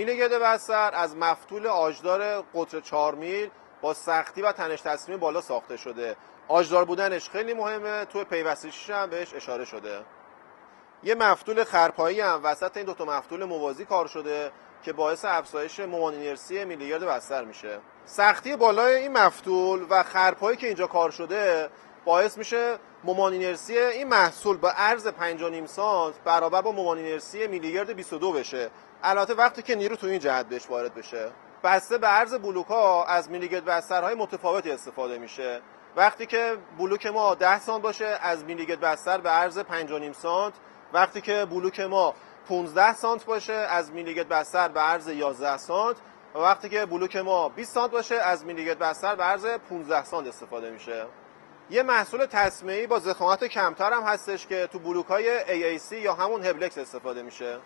میلیگرد بستر از مفتول آجدار قطر 4 میل با سختی و تنش تصمیمی بالا ساخته شده. آجدار بودنش خیلی مهمه، تو پیوستگیش هم بهش اشاره شده. یه مفتول خرپایی هم وسط این دوتا مفتول موازی کار شده که باعث افزایش مومان اینرسی میلیگرد بستر میشه. سختی بالای این مفتول و خرپایی که اینجا کار شده باعث میشه مومان اینرسی این محصول با عرض 5.5 سانت برابر با مومان اینرسی میلیگرد 22 بشه. البته وقتی که نیرو تو این جهت بهش وارد بشه. بسته به عرض بلوک ها از میلیگرد بسترهای متفاوتی استفاده میشه. وقتی که بلوک ما 10 سانت باشه از میلیگرد بستر به عرض 5.5 سانت، وقتی که بلوک ما 15 سانت باشه از میلیگرد بستر به عرض 11 سانت و وقتی که بلوک ما 20 سانت باشه از میلیگرد بستر به عرض 15 سانت استفاده میشه. یه محصول تصمیعی با ضخامت کمتر هم هستش که تو بلوک‌های AAC یا همون هبلکس استفاده میشه.